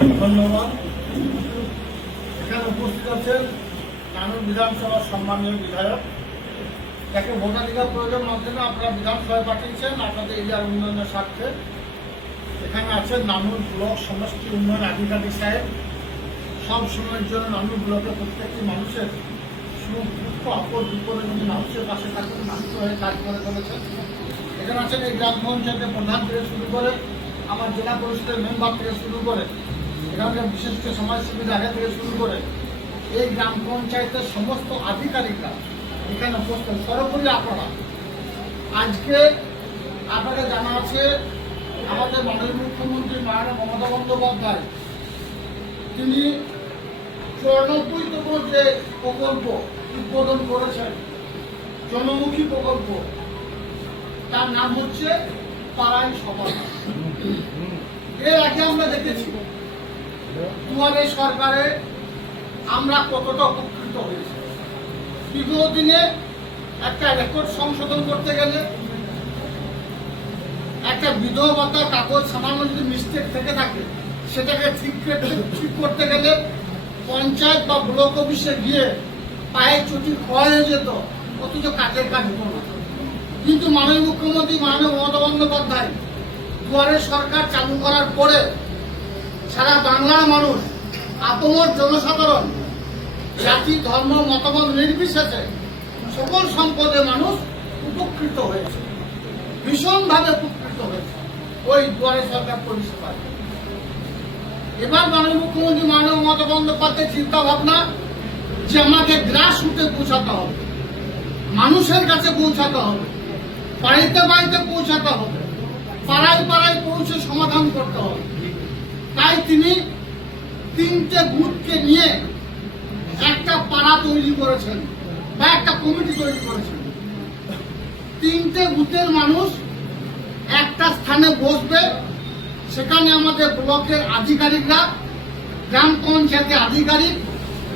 ধন্যবাদ। এখানে উপস্থিত আছেন নানুর বিধানসভার সম্মানীয় বিধায়ক, যাকে ভোটাধিকার প্রয়োগের মাধ্যমে আপনারা বিধানসভায় পাঠিয়েছেন আপনাদের এরিয়ার উন্নয়নের স্বার্থে। এখানে আছেন নানুর ব্লক সমষ্টি উন্নয়ন আধিকারিক সাহেব। সব সময়ের জন্য নানুর ব্লকে প্রত্যেকটি মানুষের সুখ দুঃখ আপদ বিপদে যদি মানুষের পাশে থাকুন মানুষ হয়ে কাজ করে চলেছেন। এখানে আছেন এই গ্রাম পঞ্চায়েতের প্রধান থেকে শুরু করে আমার জেলা পরিষদের মেম্বার থেকে শুরু করে এখানকার বিশেষ সমাজসেবীর আগে থেকে শুরু করে এই গ্রাম পঞ্চায়েতের সমস্ত আধিকারিকরা এখানে উপস্থিত। সর্বোপরি আপনারা আজকে আপনাদের জানা আছে আমাদের মাননীয় মুখ্যমন্ত্রী মাননীয় মমতা বন্দ্যোপাধ্যায় তিনি 94তম যে প্রকল্প উদ্বোধন করেছেন, জনমুখী প্রকল্প, তার নাম হচ্ছে পাড়াই সমাধান। এর আগে আমরা দেখেছি দুয়ারে সরকারে আমরা কতটা উপকৃত হয়েছি। বিগত দিনে একটা রেকর্ড সংশোধন করতে গেলে, একটা বিধবা ভাতার কাগজ সামান্য যদি মিস্টেক থেকে থাকে সেটাকে ঠিক করতে গেলে পঞ্চায়েত বা ব্লক অফিসে গিয়ে পায়ে চুটি ক্ষয় হয়ে যেত, অথচ কাজের কাজ হতো না। কিন্তু মাননীয় মুখ্যমন্ত্রী মাননীয় মমতা বন্দ্যোপাধ্যায় দুয়ারে সরকার চালু করার পরে সারা বাংলার মানুষ, আপামর জনসাধারণ, জাতি ধর্ম মতামত নির্বিশেষে সকল সম্পদের মানুষ উপকৃত হয়েছে, ভীষণভাবে উপকৃত হয়েছে ওই দুয়ারে সরকার পরিষেবায়। এবার মাননীয় মুখ্যমন্ত্রী মাননীয় মমতা বন্দ্যোপাধ্যায়ের চিন্তা ভাবনা যে আমাকে গ্রাস রুটে পৌঁছাতে হবে, মানুষের কাছে পৌঁছাতে হবে, বাড়িতে বাড়িতে পৌঁছাতে হবে, পাড়ায় পাড়ায় পৌঁছে সমাধান করতে হবে। তাই তিনি 3টে বুথকে নিয়ে একটা পাড়া তৈরি করেছেন বা একটা কমিটি তৈরি করেছেন। 3টে বুথের মানুষ একটা স্থানে বসবে, সেখানে আমাদের ব্লকের আধিকারিকরা, গ্রাম পঞ্চায়েতের আধিকারিক,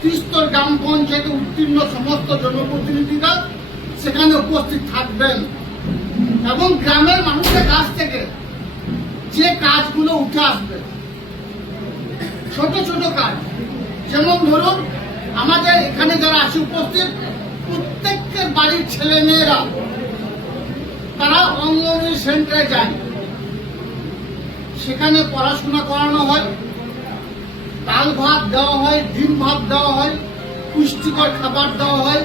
ত্রিস্তর গ্রাম পঞ্চায়েতে উত্তীর্ণ সমস্ত জনপ্রতিনিধিরা সেখানে উপস্থিত থাকবেন এবং গ্রামের মানুষের কাছ থেকে যে কাজগুলো উঠে আসবে, ছোট ছোট কাজ, যেমন ধরুন আমাদের এখানে যারা আছে উপস্থিত প্রত্যেকের বাড়ির ছেলে মেয়েরা তারা অঙ্গনওয়াড়ি সেন্টারে যায়, সেখানে পড়াশোনা করানো হয়, ডাল ভাত দেওয়া হয়, ডিম ভাত দেওয়া হয়, পুষ্টিকর খাবার দেওয়া হয়।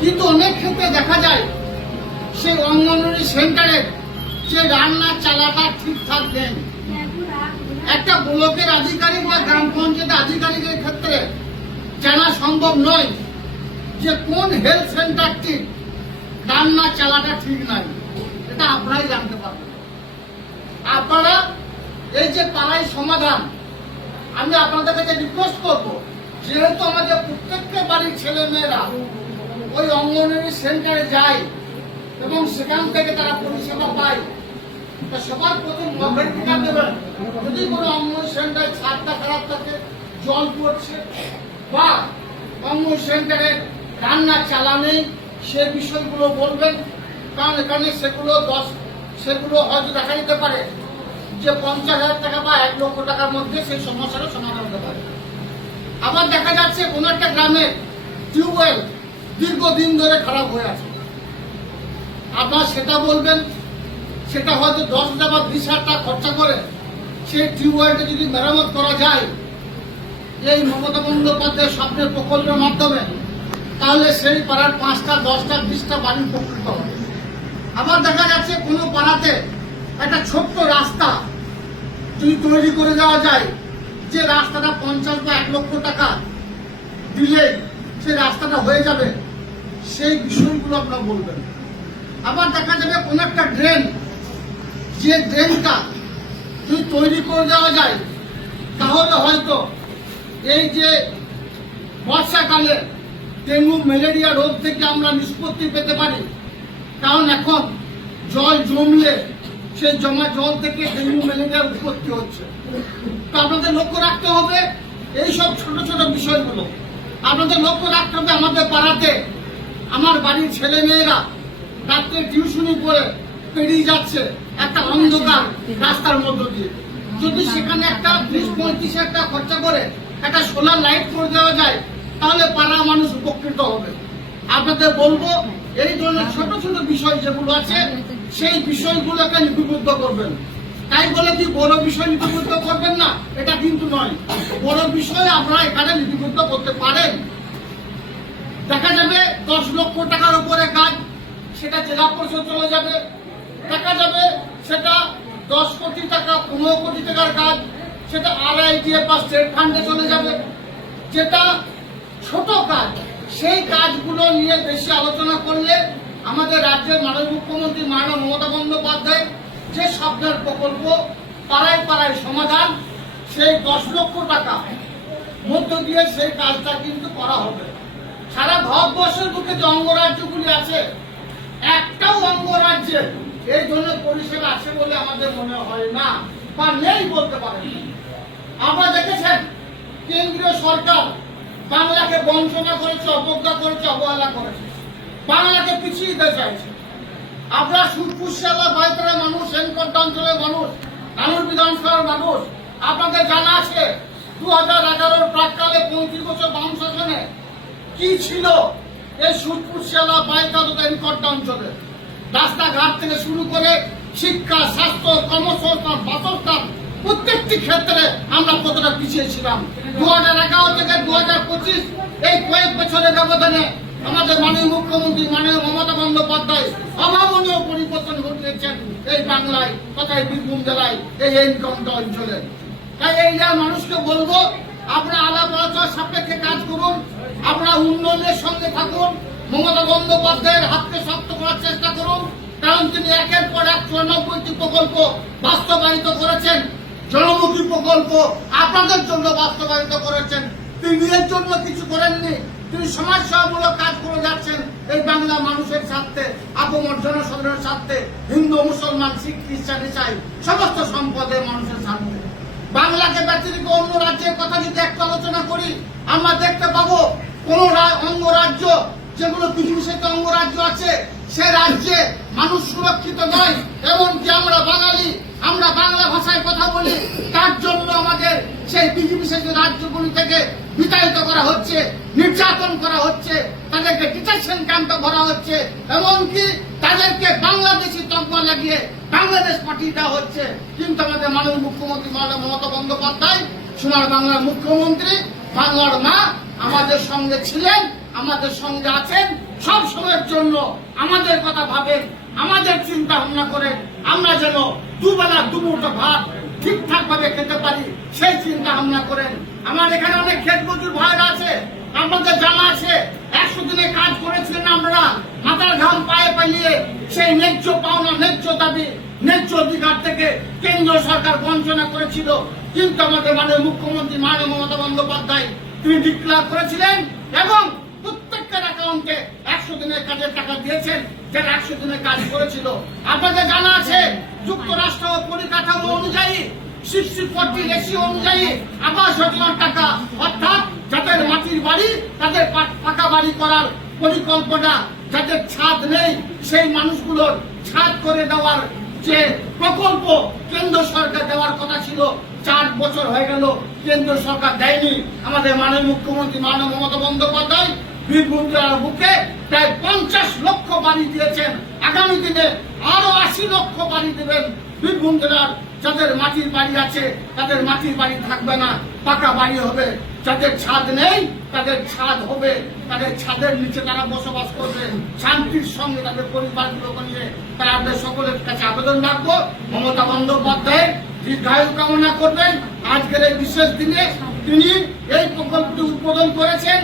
কিন্তু অনেক ক্ষেত্রে দেখা যায় সেই অঙ্গনওয়াড়ি সেন্টারে যে রান্নার চালাটা ঠিকঠাক নেই। একটা ব্লকের আধিকারিক বা গ্রাম পঞ্চায়েতের আধিকারিকের ক্ষেত্রে জানা সম্ভব নয় যে কোন হেলথ সেন্টারটি রান্নার চালাটা ঠিক নাই, এটা আপনারাই জানতে পারবেন। আপনারা এই যে পাড়াই সমাধান, আমি আপনাদের কাছে রিকোয়েস্ট করব, যেহেতু আমাদের প্রত্যেকটা বাড়ির ছেলে মেয়েরা ওই অঙ্গনওয়াড়ি সেন্টারে যায় এবং সেখান থেকে তারা পরিষেবা পায়, সবার প্রথম অগ্রাধিকার দেবেন। যদি কোনো অঙ্গনওয়াড়ি সেন্টারে ছাদটা খারাপ থাকে, জল পড়ছে বা অঙ্গনওয়াড়ি সেন্টারে রান্নার চালা নেই, সে বিষয়গুলো বলবেন। কারণ এখানে সেগুলো হয়তো দেখা যেতে পারে যে 50,000 টাকা বা 1 লক্ষ টাকার মধ্যে সেই সমস্যাটা সমাধান হতে পারে। আবার দেখা যাচ্ছে কোন একটা গ্রামে টিউবওয়েল দীর্ঘদিন ধরে খারাপ হয়ে আছে, আপনারা সেটা বলবেন। সেটা হয়তো 10,000 বা 20,000 টাকা খরচা করে সেই টিউবওয়েলটা যদি মেরামত করা যায় এই মমতা বন্দ্যোপাধ্যায়ের স্বপ্নের প্রকল্পের মাধ্যমে, তাহলে সেই পাড়ার 5টা 10টা 20টা বাড়ি উপকৃত হবে। আবার দেখা যাচ্ছে কোনো পাড়াতে একটা ছোট্ট রাস্তা যদি তৈরি করে দেওয়া যায়, যে রাস্তাটা 50 বা 1 লক্ষ টাকা দিলে সেই রাস্তাটা হয়ে যাবে, সেই বিষয়গুলো আপনারা বলবেন। আবার দেখা যাবে কোন একটা ড্রেন, যে ড্রেনটা যদি তৈরি করে দেওয়া যায় তাহলে হয়তো এই যে বর্ষাকালে ডেঙ্গু ম্যালেরিয়া রোগ থেকে আমরা নিষ্পত্তি পেতে পারি। কারণ এখন জল জমলে সেই জমা জল থেকে ডেঙ্গু ম্যালেরিয়ার উৎপত্তি হচ্ছে। তো আপনাদের লক্ষ্য রাখতে হবে এইসব ছোট ছোট বিষয়গুলো। আপনাদের লক্ষ্য রাখতে হবে আমাদের পাড়াতে আমার বাড়ির ছেলে মেয়েরা রাত্রে টিউশনি করে পেরিয়ে যাচ্ছে একটা অন্ধকার রাস্তার মধ্য দিয়ে। যদি সেখানে একটা 30-35 হাজার টাকা খরচা করে একটা সোলার লাইট করে দেওয়া যায়, তাহলে পাড়া মানুষ উপকৃত হবে। আপনাদের বলবো, এই ধরনের ছোট ছোট বিষয় যেগুলো আছে সেই বিষয়গুলোকে লিপিবদ্ধ করবেন। তাই বলে কি বড় বিষয় লিপিবদ্ধ করবেন না, এটা কিন্তু নয়। বড় বিষয় আপনারা এখানে লিপিবদ্ধ করতে পারেন। দেখা যাবে 10 লক্ষ টাকার উপরে কাজ, সেটা জেলা পরিষদ চলে যাবে। দেখা যাবে সেটা 10 কোটি টাকা 15 কোটি টাকার কাজ, সেটা RIDF বা স্টেট ফান্ডে চলে যাবে। যেটা ছোট কাজ, সেই কাজগুলো নিয়ে বেশি আলোচনা করলে আমাদের রাজ্যের মাননীয় মুখ্যমন্ত্রী মাননীয় মমতা বন্দ্যোপাধ্যায় যে স্বপ্নের প্রকল্প পাড়ায় পাড়ায় সমাধান, সেই 10 লক্ষ টাকা মধ্য দিয়ে সেই কাজটা কিন্তু করা হবে। সারা ভারতবর্ষের বুকে যে অঙ্গরাজ্যগুলি আছে, একটাও অঙ্গরাজ্যে এই ধরনের পরিষেবা আছে বলে আমাদের মনে হয় না, বা নেই বলতে পারেন। আপনারা দেখেছেন কেন্দ্রীয় সরকার বাংলাকে বঞ্চনা করেছে, অবজ্ঞা করেছে, অবহেলা করেছে, বাংলাকে পিছিয়ে দিতে চাইছে। আপনারা সুরপুরশালা বাইতরা মানুষ, হেনকট অঞ্চলের মানুষ, আনুর বিধানসভার মানুষ, আপনাদের জানা আছে 2011 প্রাককালে 35 বছর বাম শাসনে কি ছিল এই সুরপুরশালা বাইতরা তথা হেনকট অঞ্চলে। রাস্তাঘাট থেকে শুরু করে শিক্ষা, স্বাস্থ্য, কর্মসংস্থান, বাসস্থান, প্রত্যেকটি ক্ষেত্রে আমরা কতটা পিছিয়ে ছিলাম। 2011 থেকে 2025 এই কয়েক বছরের ব্যবধানে আমাদের মাননীয় মুখ্যমন্ত্রী মাননীয় মমতা বন্দ্যোপাধ্যায় অভাবনীয় পরিবর্তন ঘটিয়েছেন এই বাংলায় তথা বীরভূম জেলায়, এই হেনকট অঞ্চলে। তাই এই মানুষকে বলবো, আপনারা আলাপ আলোচনার সাপেক্ষে কাজ করুন, আপনারা উন্নয়নের সঙ্গে থাকুন, মমতা বন্দ্যোপাধ্যায়ের হাতকে শক্ত করার চেষ্টা করুন। কারণ তিনি একের পর এক 94টি প্রকল্প বাস্তবায়িত করেছেন, জনমুখী প্রকল্প আপনাদের জন্য বাস্তবায়িত করেছেন। তিনি নিজের জন্য কিছু করেননি, তিনি সমাজসেবামূলক কাজ করে যাচ্ছেন এই বাংলা মানুষের স্বার্থে, আপামর জনসাধারণের স্বার্থে, হিন্দু, মুসলমান, শিখ, খ্রিস্টান, ইসাই সমস্ত সম্প্রদায়ের মানুষের স্বার্থে। বাংলাকে ব্যতিরিক্ত অন্য রাজ্যের কথা যদি একটু আলোচনা করি, আমরা দেখতে পাবো কোন অঙ্গরাজ্য, যেগুলো বিধিনিষেধ অঙ্গরাজ্য আছে, সে রাজ্যে মানুষ সুরক্ষিত নয়। এমনকি আমরা বাঙালি, আমরা বাংলা ভাষায় কথা বলি, তার জন্য আমাদের সেই বিধিনিষেধ রাজ্যগুলি থেকে বিতাড়িত করা হচ্ছে, নির্যাতন করা হচ্ছে, তাদেরকে ডিটেনশন ক্যাম্পে ভরা হচ্ছে, এমনকি তাদেরকে বাংলাদেশি তকমা লাগিয়ে বাংলাদেশ পাঠিয়ে দেওয়া হচ্ছে। কিন্তু আমাদের মাননীয় মুখ্যমন্ত্রী মাননীয় মমতা বন্দ্যোপাধ্যায়, সোনার বাংলার মুখ্যমন্ত্রী, বাংলার মা আমাদের সঙ্গে ছিলেন, আমাদের সঙ্গে আছেন, সব সময়ের জন্য আমাদের কথা ভাবেন, আমাদের চিন্তা ভাবনা করেন, আমরা যেন দুবেলা দুমুঠো ভাত ঠিকঠাক ভাবে খেতে পারি সেই চিন্তা ভাবনা করেন। আমার এখানে অনেক ক্ষেত মজুর ভাইরা আছে, আপনাদের জানা আছে 100 দিনে কাজ করেছিলেন আপনারা, মাথার ঘাম পায়ে পাইয়ে সেই ন্যায্য পাওনা, ন্যায্য দাবি, ন্যায্য অধিকার থেকে কেন্দ্র সরকার বঞ্চনা করেছিল। কিন্তু আমাদের মাননীয় মুখ্যমন্ত্রী মাননীয় মমতা বন্দ্যোপাধ্যায় তিনি ডিক্লেয়ার করেছিলেন এবং প্রত্যেকটা অ্যাকাউন্টে 100 দিনের কাজের টাকা দিয়েছেন, যারা 100 দিনের কাজ করেছিল। আপনাদের জানা আছে যুক্তরাষ্ট্র পরিকাঠামো অনুযায়ী 60-40 রেশিও অনুযায়ী আবাস যোজনার টাকা, অর্থাৎ যাদের মাটির বাড়ি তাদের পাকা বাড়ি করার পরিকল্পনা, যাদের ছাদ নেই সেই মানুষগুলোর ছাদ করে দেওয়ার যে প্রকল্প কেন্দ্র সরকার দেওয়ার কথা ছিল, 4 বছর হয়ে গেল কেন্দ্র সরকার দেয়নি। আমাদের মাননীয় মুখ্যমন্ত্রী মাননীয় মমতা বন্দ্যোপাধ্যায় বীরভূম জেলার বুকে প্রায় 50 লক্ষ বাড়ি দিয়েছেন। আগামী দিনে আরো 80 লক্ষ বাড়ি দেবেন। বীরভূম জেলার যাদের মাটির বাড়ি আছে তাদের মাটির বাড়ি থাকবে না, পাকা বাড়ি হবে। যাদের ছাদ নেই তাদের ছাদ হবে, তাদের ছাদের নিচে তারা বসবাস করবে শান্তির সঙ্গে, তাদের পরিবারগুলোকে নিয়ে। তাই আপনাদের সকলের কাছে আবেদন রাখবো, মমতা বন্দ্যোপাধ্যায় দীর্ঘায়ু কামনা করবেন। আজকের এই বিশেষ দিনে তিনি এই প্রকল্পটি উদ্বোধন করেছেন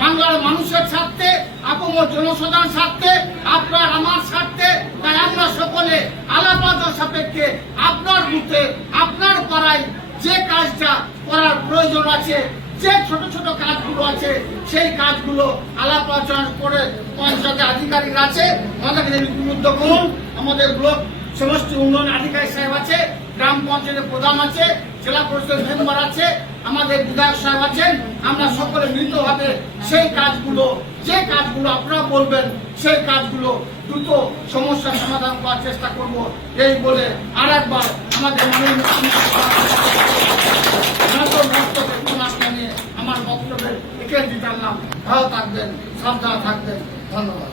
বাংলার মানুষের স্বার্থে, আপামর জনসাধারণ স্বার্থে, আপনার আমার স্বার্থে। তাই আমরা সকলে আলাপ আলোচনা সাপেক্ষে আপনার বুথে, আপনার পাড়ায় যে কাজটা করার প্রয়োজন আছে, যে ছোট ছোট কাজগুলো আছে সেই কাজগুলো আলাপ আলোচনা করে পঞ্চায়েত আধিকারিক আছে আমাদেরকে লিপিবদ্ধ করুন। আমাদের ব্লক সমষ্টি উন্নয়ন আধিকারিক সাহেব আছে, গ্রাম পঞ্চায়েতের প্রধান আছে, জেলা পরিষদের মেম্বার আছে, আমাদের বিধায়ক সাহেব আছেন। আমরা সকলে মিলিতভাবে সেই কাজগুলো, যে কাজগুলো আপনারা বলবেন সেই কাজগুলো দ্রুত সমস্যার সমাধান করার চেষ্টা করব। এই বলে আর একবার আমাদের মাননীয় মুখ্যমন্ত্রী নিয়ে আমার বক্তব্যের একে দিতে ভালো থাকবেন, সাবধানে থাকবেন। ধন্যবাদ।